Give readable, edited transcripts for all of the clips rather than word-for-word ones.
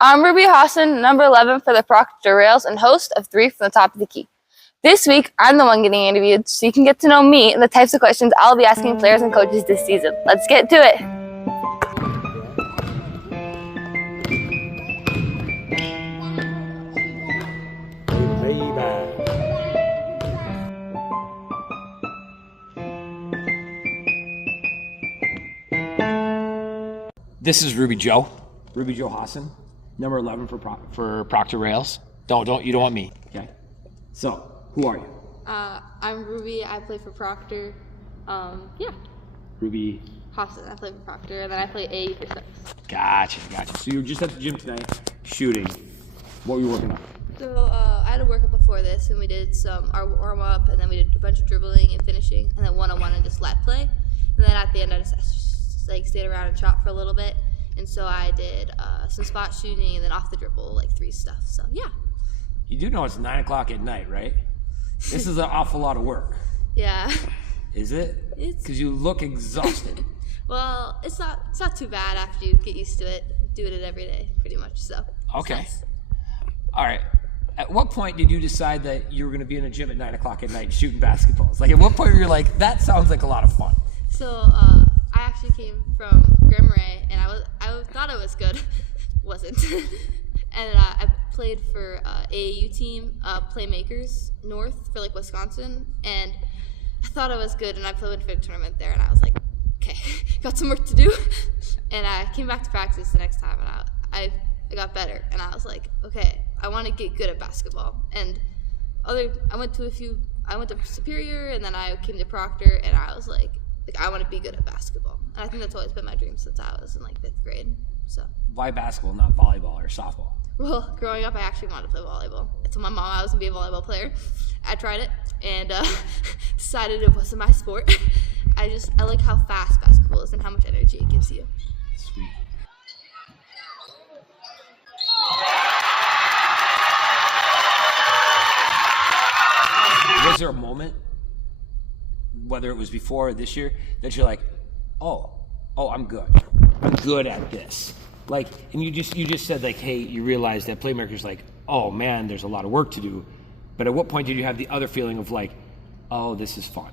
I'm Ruby Hawsen, number 11 for the Proctor Rails and host of 3 from the Top of the Key. This week, I'm the one getting interviewed, so you can get to know me and the types of questions I'll be asking players and coaches this season. Let's get to it. This is Ruby Jo Hawsen, number 11 for Proctor Rails. You don't want me, okay? So, who are you? I'm Ruby. I play for Proctor. Ruby Hawsen. I play for Proctor, and then I play A for Starks. Gotcha. So you were just at the gym tonight shooting. What were you working on? So I had a workout before this, and we did our warm up, and then we did a bunch of dribbling and finishing, and then one-on-one and just lat play. And then at the end, I just stayed around and shot for a little bit. And so I did some spot shooting and then off the dribble, 3 stuff. So yeah. You do know it's 9 o'clock at night, right? This is an awful lot of work. Yeah. Is it? Because you look exhausted. Well, it's not too bad after you get used to it. Doing it every day, pretty much. So. Okay. Nice. All right. At what point did you decide that you were going to be in a gym at 9 o'clock at night shooting basketballs? At what point were you like, that sounds like a lot of fun? So I actually came from Grand Marais, and I thought I was good, wasn't. And I played for AAU team, Playmakers North for Wisconsin, and I thought I was good, and I played for a tournament there, and I was like, okay, got some work to do. And I came back to practice the next time, and I got better, and I was like, okay, I want to get good at basketball. And I went to Superior, and then I came to Proctor, and I was like I want to be good at basketball. And I think that's always been my dream since I was in 5th grade. So. Why basketball, not volleyball or softball? Well, growing up, I actually wanted to play volleyball. I told my mom I was going to be a volleyball player. I tried it and decided it wasn't my sport. I like how fast basketball is and how much energy it gives you. Sweet. Was there a moment, whether it was before or this year, that you're like, oh, I'm good. I'm good at this. And you just said hey, you realized that Playmaker's oh man, there's a lot of work to do. But at what point did you have the other feeling of oh, this is fun?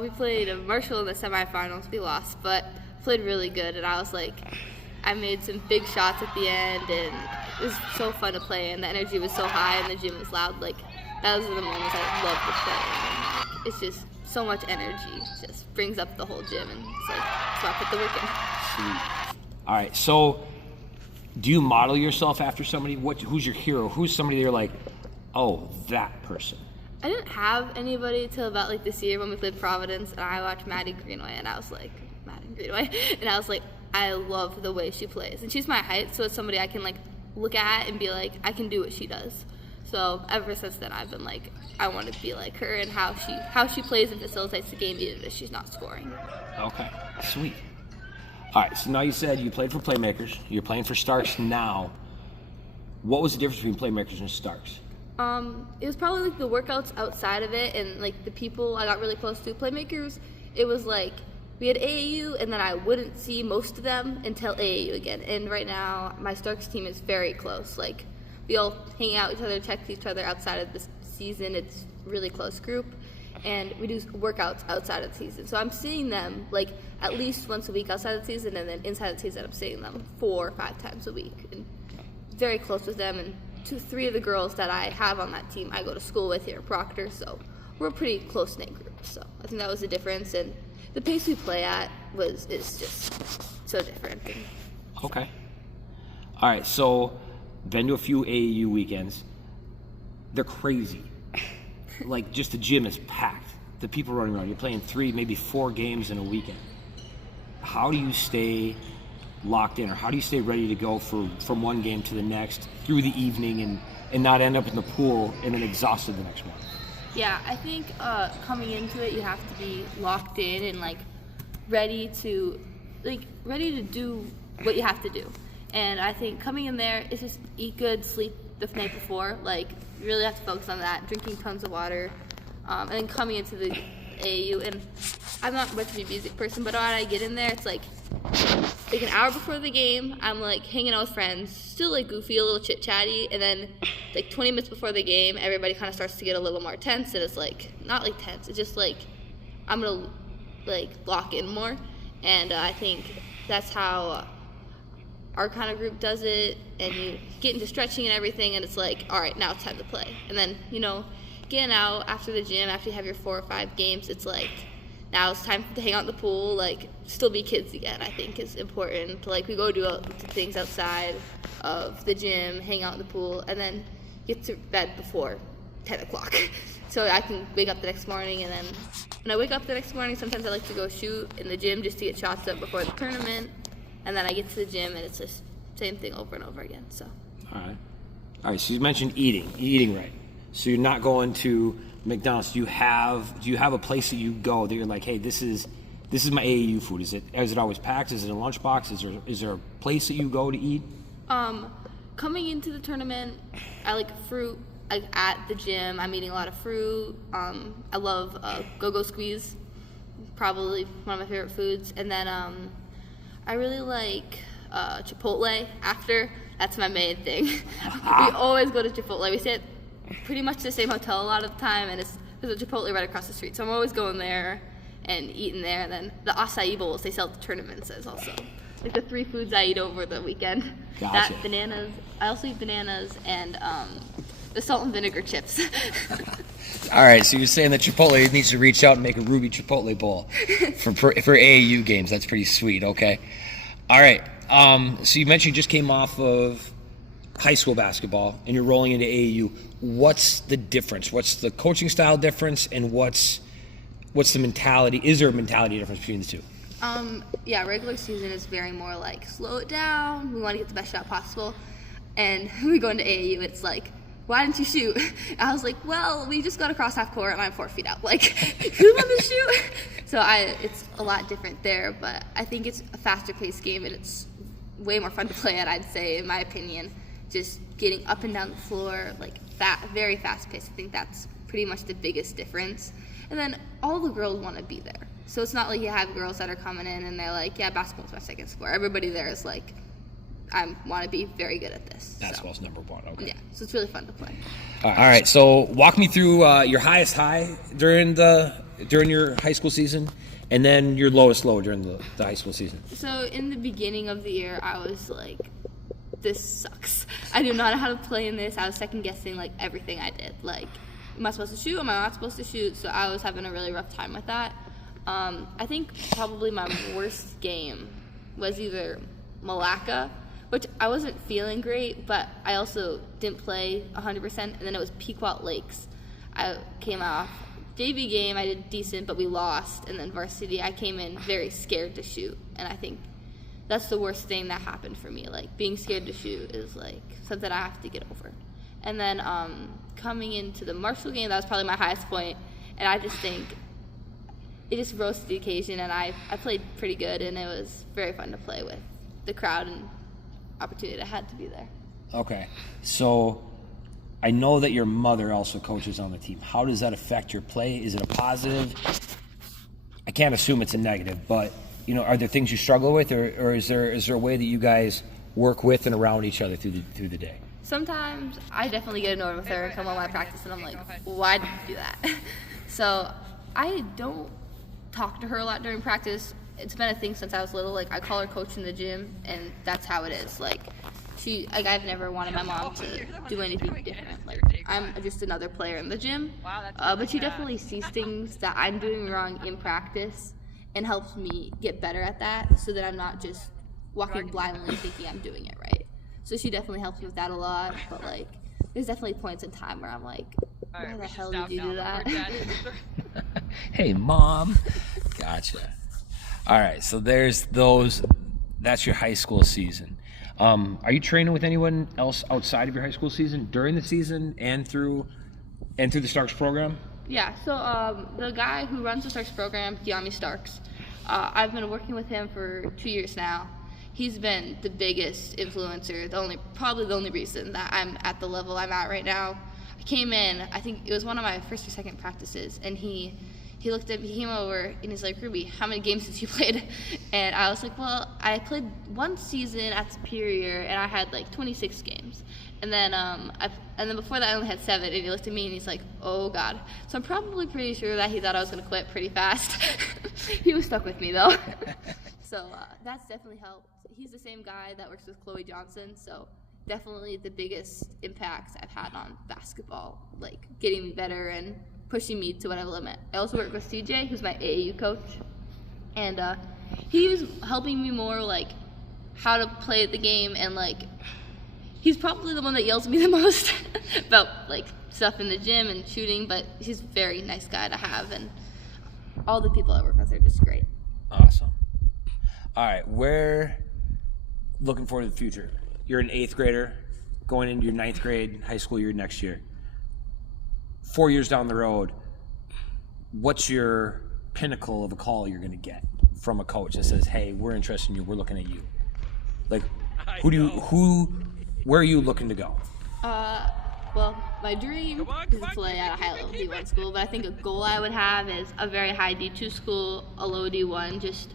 We played Marshall in the semifinals. We lost, but played really good. And I was I made some big shots at the end, and it was so fun to play. And the energy was so high, and the gym was loud. That was the moments I loved to play. And, it's just so much energy, just brings up the whole gym, and so I put the work in. Sweet. All right, so do you model yourself after somebody? Who's your hero? Who's somebody you're like, oh, that person? I didn't have anybody till about this year when we played Providence, and I watched Maddie Greenway, and I was I love the way she plays, and she's my height, so it's somebody I can look at and be I can do what she does. So ever since then, I've been I want to be like her and how she plays and facilitates the game, even if she's not scoring. Okay, sweet. All right, so now you said you played for Playmakers. You're playing for Starks now. What was the difference between Playmakers and Starks? It was probably the workouts outside of it and the people I got really close to. Playmakers, it was we had AAU, and then I wouldn't see most of them until AAU again. And right now, my Starks team is very close. We all hang out with each other, text each other outside of this season. It's a really close group, and we do workouts outside of the season. So I'm seeing them at least once a week outside of the season, and then inside the season I'm seeing them 4 or 5 times a week. And very close with them, and 3 of the girls that I have on that team I go to school with here at Proctor, so we're a pretty close-knit group. So I think that was the difference, and the pace we play at is just so different. Okay. All right, so been to a few AAU weekends. They're crazy. Just the gym is packed. The people running around. You're playing 3, maybe 4 games in a weekend. How do you stay locked in, or how do you stay ready to go from one game to the next through the evening and not end up in the pool and then exhausted the next one? Yeah, I think coming into it, you have to be locked in and ready to do what you have to do. And I think coming in there is just eat good, sleep the night before. You really have to focus on that, drinking tons of water, and then coming into the AAU. And I'm not much of a music person, but when I get in there, it's like an hour before the game, I'm like hanging out with friends, still like goofy, a little chit chatty, and then like 20 minutes before the game, everybody kind of starts to get a little more tense, and it's like not like tense, it's just like I'm gonna like lock in more, and I think that's how our kind of group does it. And you get into stretching and everything, and it's like, all right, now it's time to play. And then getting out after the gym, after you have your 4 or 5 games, it's like, now it's time to hang out in the pool, like, still be kids again, I think is important. Like, we go do things outside of the gym, hang out in the pool, and then get to bed before 10 o'clock. So I can wake up the next morning, and then when I wake up the next morning, sometimes I like to go shoot in the gym just to get shots up before the tournament. And then I get to the gym, and it's just the same thing over and over again, so. All right, so you mentioned eating right. So you're not going to McDonald's. Do you have a place that you go that you're like, hey, this is my AAU food? Is it always packed? Is it a lunchbox? Is there a place that you go to eat? Coming into the tournament, I like fruit. Like at the gym, I'm eating a lot of fruit. I love Go-Go Squeeze, probably one of my favorite foods. And then I really like Chipotle after. That's my main thing. We always go to Chipotle. We stay at pretty much the same hotel a lot of the time, and there's a Chipotle right across the street. So I'm always going there and eating there. And then the acai bowls they sell at the tournaments is also like the 3 foods I eat over the weekend. Gotcha. That, bananas. I also eat bananas and the salt and vinegar chips. All right, so you're saying that Chipotle needs to reach out and make a Ruby Chipotle bowl for AAU games. That's pretty sweet. Okay. All right. So you mentioned you just came off of high school basketball and you're rolling into AAU. What's the difference? What's the coaching style difference, and what's the mentality? Is there a mentality difference between the two? Yeah, regular season is very more like slow it down. We want to get the best shot possible. And when we go into AAU, it's like, why didn't you shoot? I was like, well, we just got across half court and I'm 4 feet out. Like, who want to shoot? So it's a lot different there, but I think it's a faster paced game and it's way more fun to play at, I'd say, in my opinion. Just getting up and down the floor, like very fast paced. I think that's pretty much the biggest difference. And then all the girls want to be there. So it's not like you have girls that are coming in and they're like, yeah, basketball's my second sport. Everybody there is like, I want to be very good at this. Basketball's number one. Okay. Yeah, so it's really fun to play. All right. So walk me through your highest high during your high school season, and then your lowest low during the high school season. So in the beginning of the year, I was like, this sucks. I do not know how to play in this. I was second guessing like everything I did. Like, am I supposed to shoot? Am I not supposed to shoot? So I was having a really rough time with that. I think probably my worst game was either Malacca, which I wasn't feeling great, but I also didn't play 100%, and then it was Pequot Lakes. I came off JV game, I did decent, but we lost, and then varsity, I came in very scared to shoot, and I think that's the worst thing that happened for me. Like, being scared to shoot is like something I have to get over. And then coming into the Marshall game, that was probably my highest point, and I just think it just rose to the occasion, and I played pretty good, and it was very fun to play with the crowd and opportunity I had to be there. Okay, so I know that your mother also coaches on the team. How does that affect your play? Is it a positive? I can't assume it's a negative, but are there things you struggle with, or is there a way that you guys work with and around each other through the day? Sometimes I definitely get annoyed with her and come on my practice, and I'm like, why did you do that? So I don't talk to her a lot during practice. It's been a thing since I was little. Like, I call her coach in the gym, and that's how it is. Like, I've never wanted my mom to do anything different. Like, I'm just another player in the gym. But she definitely sees things that I'm doing wrong in practice and helps me get better at that, so that I'm not just walking blindly thinking I'm doing it right. So she definitely helps me with that a lot. But like, there's definitely points in time where I'm like, why the hell did you do that? Hey, Mom. Gotcha. All right, so there's those. That's your high school season. Are you training with anyone else outside of your high school season during the season and through the Starks program? Yeah. So the guy who runs the Starks program, Deami Starks, I've been working with him for 2 years now. He's been the biggest influencer, probably the only reason that I'm at the level I'm at right now. I came in, I think it was one of my first or second practices, and he he looked at me, he came over, and he's like, Ruby, how many games have you played? And I was like, well, I played one season at Superior, and I had like 26 games. And then before that I only had 7, and he looked at me and he's like, oh God. So I'm probably pretty sure that he thought I was gonna quit pretty fast. He was stuck with me though. So that's definitely helped. He's the same guy that works with Chloe Johnson, so definitely the biggest impacts I've had on basketball, like getting me better and pushing me to whatever limit. I also work with CJ, who's my AAU coach, and he was helping me more like how to play the game, and like he's probably the one that yells at me the most about like stuff in the gym and shooting, but he's a very nice guy to have, and all the people I work with are just great. Awesome. All right, we're looking forward to the future. You're an 8th grader going into your 9th grade high school year next year. 4 years down the road, what's your pinnacle of a call you're going to get from a coach that says, hey, we're interested in you, we're looking at you? Like, where are you looking to go? Well, my dream is to play at a high level D1 school, but I think a goal I would have is a very high D2 school, a low D1.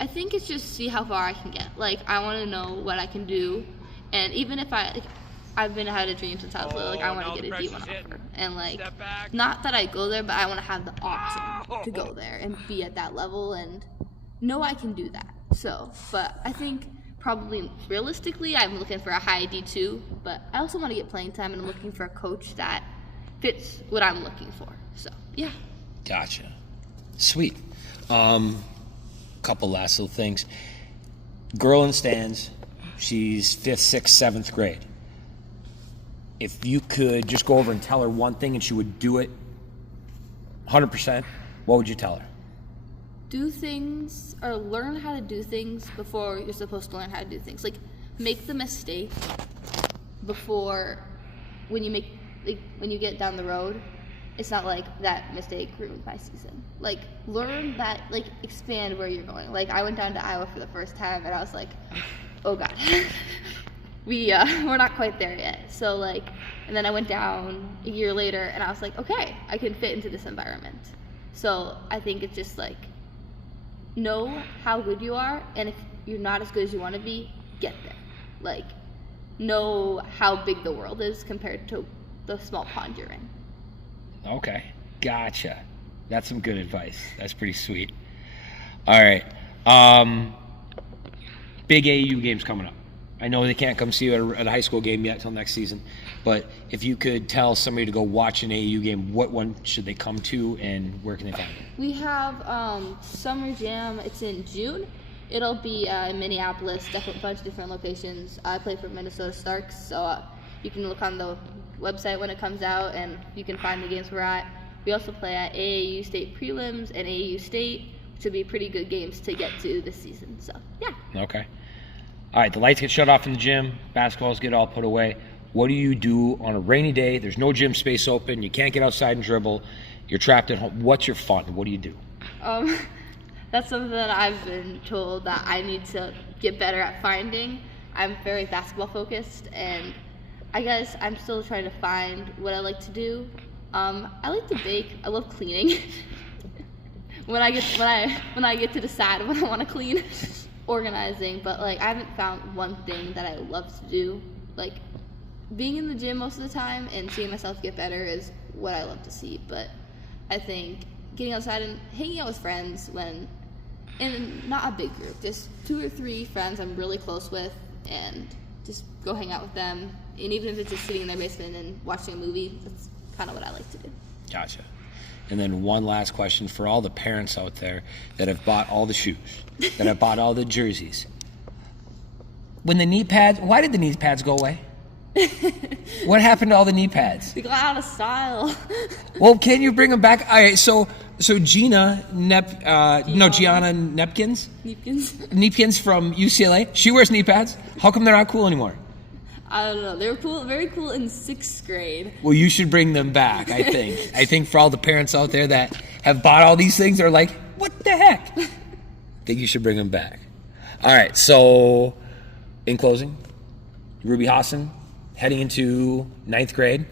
I think it's just see how far I can get. Like, I want to know what I can do, and even if I've had a dream since I was little, like I want to get a D1 offer, and like, not that I go there, but I want to have the option to go there and be at that level and know I can do that. So, but I think probably realistically, I'm looking for a high D2, but I also want to get playing time, and I'm looking for a coach that fits what I'm looking for. So, yeah. Gotcha. Sweet. Couple last little things. Girl in stands, she's 5th, 6th, 7th grade. If you could just go over and tell her one thing and she would do it 100%, what would you tell her? Do things, or learn how to do things before you're supposed to learn how to do things. Like, make the mistake before, when you get down the road, it's not like that mistake ruined my season. Like, learn that, like, expand where you're going. Like, I went down to Iowa for the first time, and I was like, oh God, we're not quite there yet. So, like, and then I went down a year later, and I was like, okay, I can fit into this environment. So I think it's just like, know how good you are, and if you're not as good as you want to be, get there. Like, know how big the world is compared to the small pond you're in. Okay, gotcha. That's some good advice. That's pretty sweet. All right, big AAU games coming up. I know they can't come see you at a high school game yet till next season, but if you could tell somebody to go watch an AAU game, what one should they come to, and where can they find it? We have Summer Jam. It's in June. It'll be in Minneapolis, a bunch of different locations. I play for Minnesota Starks, so you can look on the website when it comes out, and you can find the games we're at. We also play at AAU State Prelims and AAU State, which will be pretty good games to get to this season. So, yeah. Okay. All right, the lights get shut off in the gym, basketballs get all put away. What do you do on a rainy day? There's no gym space open, you can't get outside and dribble, you're trapped at home. What's your fun? What do you do? That's something that I've been told that I need to get better at finding. I'm very basketball focused, and I guess I'm still trying to find what I like to do. I like to bake. I love cleaning. when I get to decide what I want to clean, organizing. But like, I haven't found one thing that I love to do. Like, being in the gym most of the time and seeing myself get better is what I love to see. But I think getting outside and hanging out with friends and not a big group, just 2 or 3 friends I'm really close with, and just go hang out with them. And even if it's just sitting in their basement and watching a movie, that's kind of what I like to do. Gotcha. And then one last question for all the parents out there that have bought all the shoes, that have bought all the jerseys. When the knee pads, why did the knee pads go away? What happened to all the knee pads? They got out of style. Well, can you bring them back? All right, so Gianna Nepkins from UCLA, she wears knee pads. How come they're not cool anymore? I don't know. They were cool, very cool in 6th grade. Well, you should bring them back, I think. I think for all the parents out there that have bought all these things, are like, what the heck? I think you should bring them back. All right, so in closing, Ruby Hawsen, heading into 9th grade,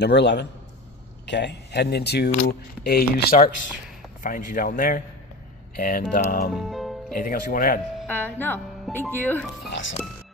number 11. Okay, heading into AAU Starks. Find you down there. And anything else you want to add? No, thank you. Awesome.